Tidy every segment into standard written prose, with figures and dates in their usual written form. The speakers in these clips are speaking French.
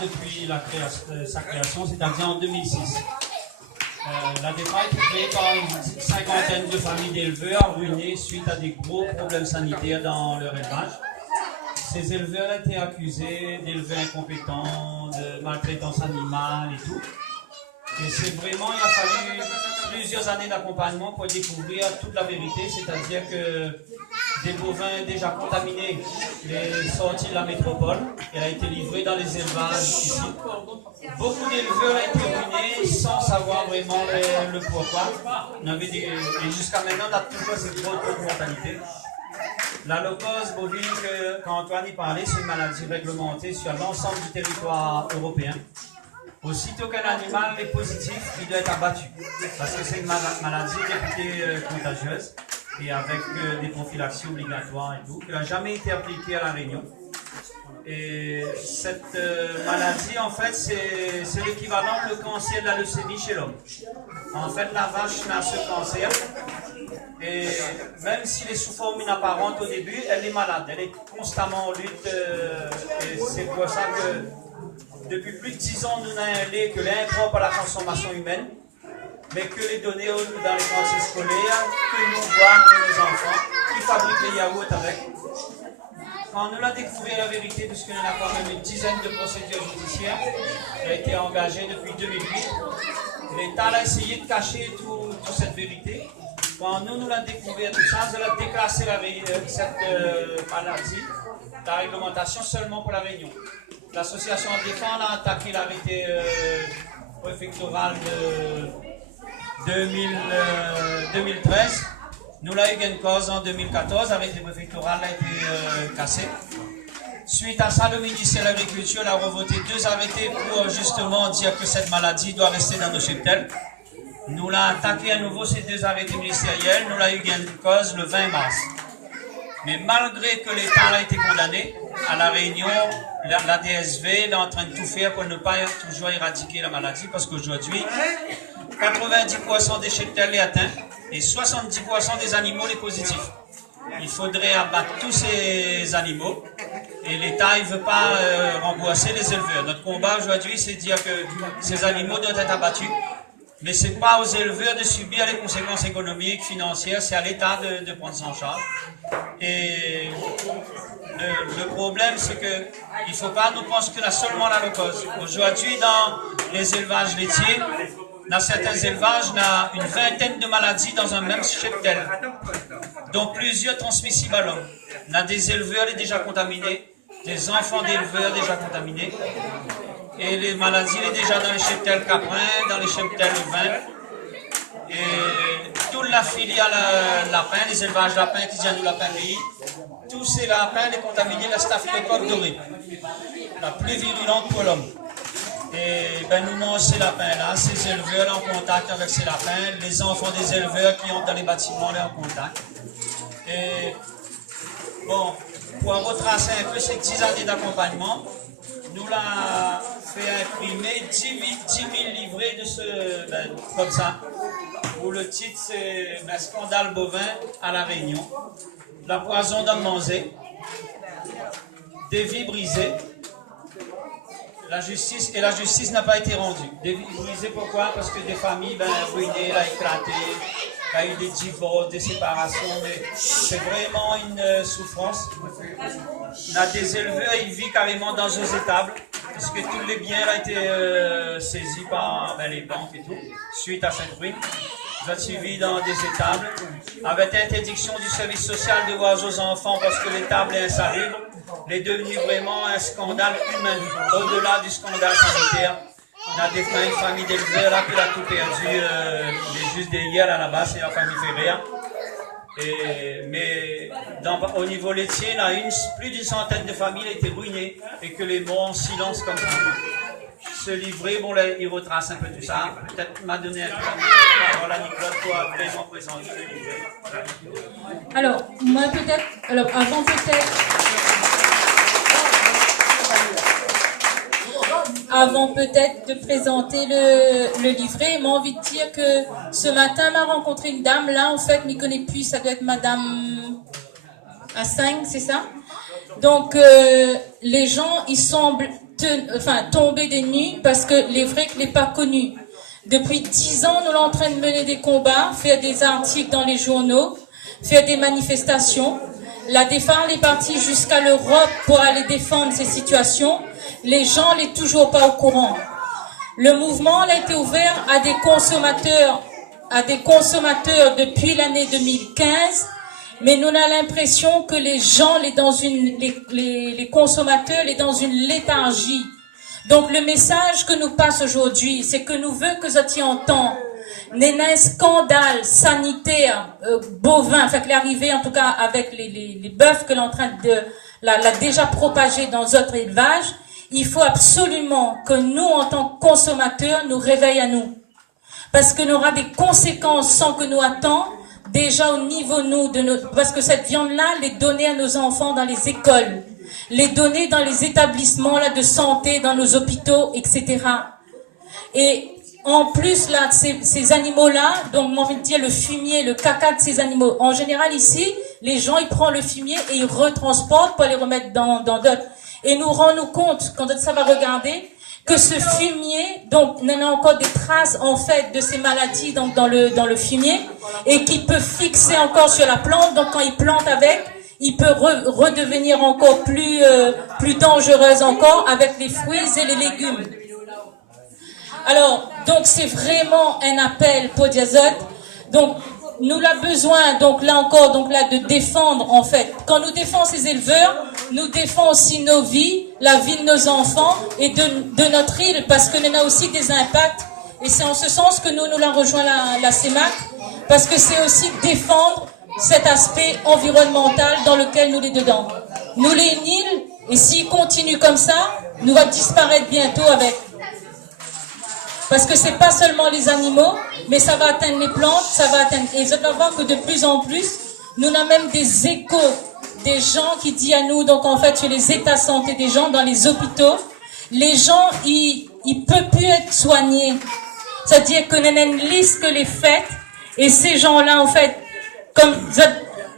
depuis sa création, c'est-à-dire en 2006. La DEPA a été créée par une cinquantaine de familles d'éleveurs ruinés suite à des gros problèmes sanitaires dans leur élevage. Ces éleveurs étaient accusés d'éleveurs incompétents, de maltraitance animale et tout. Et c'est vraiment, il a fallu plusieurs années d'accompagnement pour découvrir toute la vérité, c'est-à-dire que des bovins déjà contaminés les sortis de la métropole, elle a été livrée dans les élevages ici. Beaucoup d'éleveurs ont été ruinés sans savoir vraiment le pourquoi. Et jusqu'à maintenant, on a toujours cette grosse mortalité. La locose bovine, quand Antoine y parlait, c'est une maladie réglementée sur l'ensemble du territoire européen. Aussitôt qu'un animal est positif, il doit être abattu. Parce que c'est une maladie réputée contagieuse et avec des prophylaxies obligatoires et tout, qui n'a jamais été appliquée à La Réunion. Et cette maladie, en fait, c'est l'équivalent du cancer de la leucémie chez l'homme. En fait, la vache n'a ce cancer. Et même s'il est sous forme inapparente au début, elle est malade. Elle est constamment en lutte. Et c'est pour ça que depuis plus de 10 ans, nous avons un lait que lait impropre à la consommation humaine, mais que les données dans les cantines scolaires, que nous voyons, nos enfants, qui fabriquent les yaourts avec. Quand nous avons découvert la vérité, puisqu'il y en a quand même une dizaine de procédures judiciaires qui ont été engagées depuis 2008, l'État a essayé de cacher toute cette vérité. Quand nous avons découvert tout ça, nous avons déclassé cette maladie, la réglementation seulement pour La Réunion. L'association en défense a attaqué l'arrêté préfectoral de 2013. Nous l'avons eu une cause en 2014, l'arrêté préfectoral a été cassé. Suite à ça, le ministère de l'Agriculture a revoté 2 arrêtés pour justement dire que cette maladie doit rester dans nos cheptels. Nous l'avons attaqué à nouveau ces 2 arrêtés ministériels. Nous l'avons eu gain de cause le 20 mars. Mais malgré que l'État a été condamné, à La Réunion, la DSV est en train de tout faire pour ne pas toujours éradiquer la maladie, parce qu'aujourd'hui, 90% des cheptels est atteint et 70% des animaux est positif. Il faudrait abattre tous ces animaux et l'État ne veut pas rembourser les éleveurs. Notre combat aujourd'hui, c'est de dire que ces animaux doivent être abattus. Mais ce n'est pas aux éleveurs de subir les conséquences économiques, financières, c'est à l'État de prendre ça en charge. Et le problème, c'est qu'il ne faut pas nous penser que là seulement la locose. Aujourd'hui, dans les élevages laitiers, dans certains élevages, on a une vingtaine de maladies dans un même cheptel, dont plusieurs transmissibles à l'homme. On a des éleveurs déjà contaminés, des enfants d'éleveurs déjà contaminés. Et les maladies, sont déjà dans les cheptels caprins, dans les cheptels ovins. Et toute la filière lapin, les élevages lapins qui viennent du lapin pays, tous ces lapins sont contaminés de la staphylocoque dorée, la plus virulente pour l'homme. Et nous mangons ces lapins-là, ces éleveurs en contact avec ces lapins, les enfants des éleveurs qui entrent dans les bâtiments là en contact. Et bon, pour retracer un peu ces 10 années d'accompagnement, nous l'avons fait imprimer 10 000 livrets de ce, comme ça, où le titre c'est Scandale bovin à La Réunion, la poison d'homme mangé, des vies brisées, la justice n'a pas été rendue. Des vies brisées, pourquoi? Parce que des familles ruinées, éclatées, il y a eu des divorces, des séparations, mais c'est vraiment une souffrance. On a des éleveurs, ils vivent carrément dans nos étables, parce que tous les biens ont été saisis par les banques et tout, suite à cette ruine. Ils ont suivi dans des étables, avec interdiction du service social de voir aux enfants parce que l'étable est insalubre. Il est devenu vraiment un scandale humain, au-delà du scandale sanitaire. On a des familles d'éleveurs là qui a tout perdu, juste hier à la base, c'est la famille Ferrer. Mais au niveau laitier, il y a plus d'une centaine de familles qui étaient ruinées et que les mots en silence comme ça. Ce livret, bon, là, il retrace un peu tout ça. Peut-être m'a donné un peu la parole à Nicolas pour vraiment présenter le livret. Alors, moi peut-être, avant peut-être de présenter le livret, j'ai envie de dire que ce matin, m'a rencontré une dame, là, en fait, je ne connais plus, ça doit être Madame A5, c'est ça? Donc, les gens, ils semblent tomber des nues parce que les vrais que n'est pas connu. Depuis 10 ans, nous sommes en train de mener des combats, faire des articles dans les journaux, faire des manifestations. La défense est partie jusqu'à l'Europe pour aller défendre ces situations. Les gens n'est toujours pas au courant. Le mouvement a été ouvert à des consommateurs depuis l'année 2015, mais nous avons l'impression que les gens, les consommateurs, les dans une léthargie. Donc le message que nous passe aujourd'hui, c'est que nous voulons que vous entendez n'est un scandale sanitaire bovin, enfin que l'arrivée en tout cas avec les bœufs que l'on est en train de l'a déjà propagé dans notre élevage. Il faut absolument que nous, en tant que consommateurs, nous réveillions à nous. Parce que nous aura des conséquences sans que nous attendons, déjà au niveau parce que cette viande-là, les donner à nos enfants dans les écoles, les donner dans les établissements là, de santé, dans nos hôpitaux, etc. Et en plus, là, ces animaux-là, donc, j'ai envie de dire le fumier, le caca de ces animaux. En général, ici, les gens, ils prennent le fumier et ils retransportent pour les remettre dans d'autres. Et nous rendons compte, quand ça va regarder, que ce fumier, donc, il y a encore des traces, en fait, de ces maladies, donc, dans le fumier, et qui peut fixer encore sur la plante. Donc, quand ils plantent avec, il peut redevenir encore plus dangereuse encore avec les fruits et les légumes. Alors, donc, c'est vraiment un appel pour Diazote. Donc, nous avons besoin, donc là encore, donc là, de défendre, en fait. Quand nous défendons ces éleveurs, nous défendons aussi nos vies, la vie de nos enfants et de notre île, parce que nous avons aussi des impacts. Et c'est en ce sens que nous l'avons rejoint la CEMAC, parce que c'est aussi défendre cet aspect environnemental dans lequel nous sommes dedans. Nous, les une île, et s'il continue comme ça, nous va disparaître bientôt avec. Parce que c'est pas seulement les animaux, mais ça va atteindre les plantes, ça va atteindre. Et vous allez voir que de plus en plus, nous avons même des échos des gens qui disent à nous, donc en fait, sur les états de santé des gens, dans les hôpitaux, les gens, ils peuvent plus être soignés. C'est-à-dire que nous avons une liste que les faites, et ces gens-là, en fait, comme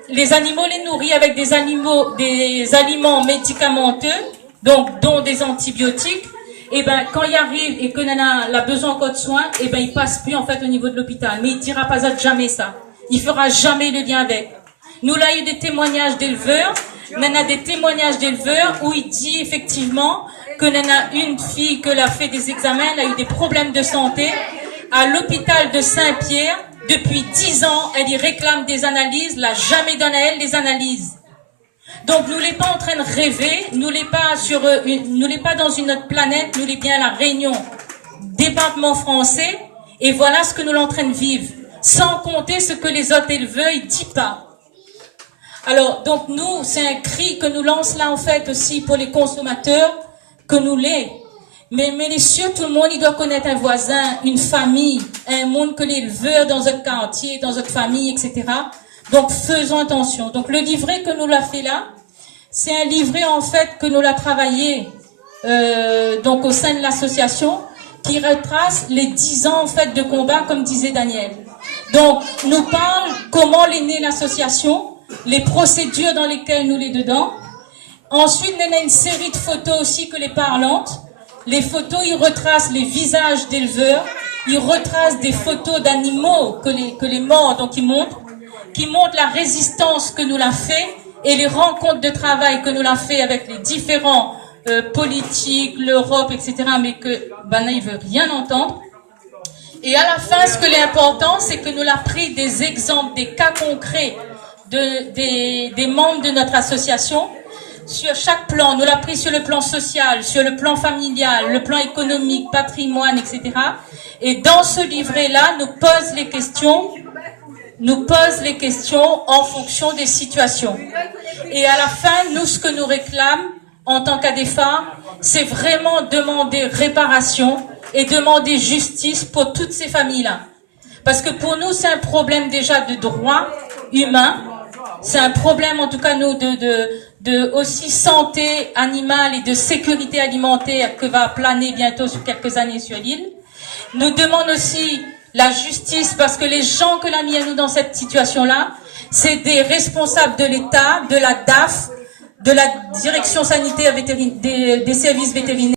les animaux les nourris avec des aliments médicamenteux, donc dont des antibiotiques. Et ben quand il arrive et que nana a besoin encore de soins, et ben il passe plus en fait au niveau de l'hôpital. Mais il dira pas jamais ça. Il fera jamais le lien avec. Nous là il y a des témoignages d'éleveurs, nana des témoignages d'éleveurs où il dit effectivement que nana une fille que l'a fait des examens, elle a eu des problèmes de santé à l'hôpital de Saint-Pierre depuis 10 ans. Elle y réclame des analyses, l'a jamais donné à elle les analyses. Donc nous n'est pas en train de rêver, nous n'est pas dans une autre planète, nous n'est bien à la Réunion, département français, et voilà ce que nous sommes en train de vivre, sans compter ce que les autres éleveurs ils disent pas. Alors donc nous, c'est un cri que nous lance là en fait aussi pour les consommateurs, que nous l'est. Mais les cieux, tout le monde il doit connaître un voisin, une famille, un monde que l'éleveur dans notre quartier, dans notre famille, etc. Donc faisons attention. Donc le livret que nous l'a fait là, c'est un livret en fait que nous l'a travaillé donc au sein de l'association qui retrace les 10 ans en fait de combat comme disait Daniel. Donc nous parle comment est née l'association, les procédures dans lesquelles nous les dedans. Ensuite on a une série de photos aussi que les parlantes. Les photos ils retracent les visages d'éleveurs, ils retracent des photos d'animaux que les morts donc ils montrent. Qui montre la résistance que nous l'a fait et les rencontres de travail que nous l'a fait avec les différents politiques, l'Europe, etc. Mais que Bana il veut rien entendre. Et à la fin, ce que l'important, c'est que nous l'a pris des exemples, des cas concrets des membres de notre association sur chaque plan. Nous l'a pris sur le plan social, sur le plan familial, le plan économique, patrimoine, etc. Et dans ce livret-là, nous pose les questions en fonction des situations. Et à la fin, nous, ce que nous réclamons en tant qu'ADEFA, c'est vraiment demander réparation et demander justice pour toutes ces familles-là. Parce que pour nous, c'est un problème déjà de droit humain. C'est un problème, en tout cas, nous, de aussi santé animale et de sécurité alimentaire que va planer bientôt sur quelques années sur l'île. Nous demandons aussi la justice, parce que les gens que l'on a mis à nous dans cette situation-là, c'est des responsables de l'État, de la DAF, de la direction sanitaire des services vétérinaires.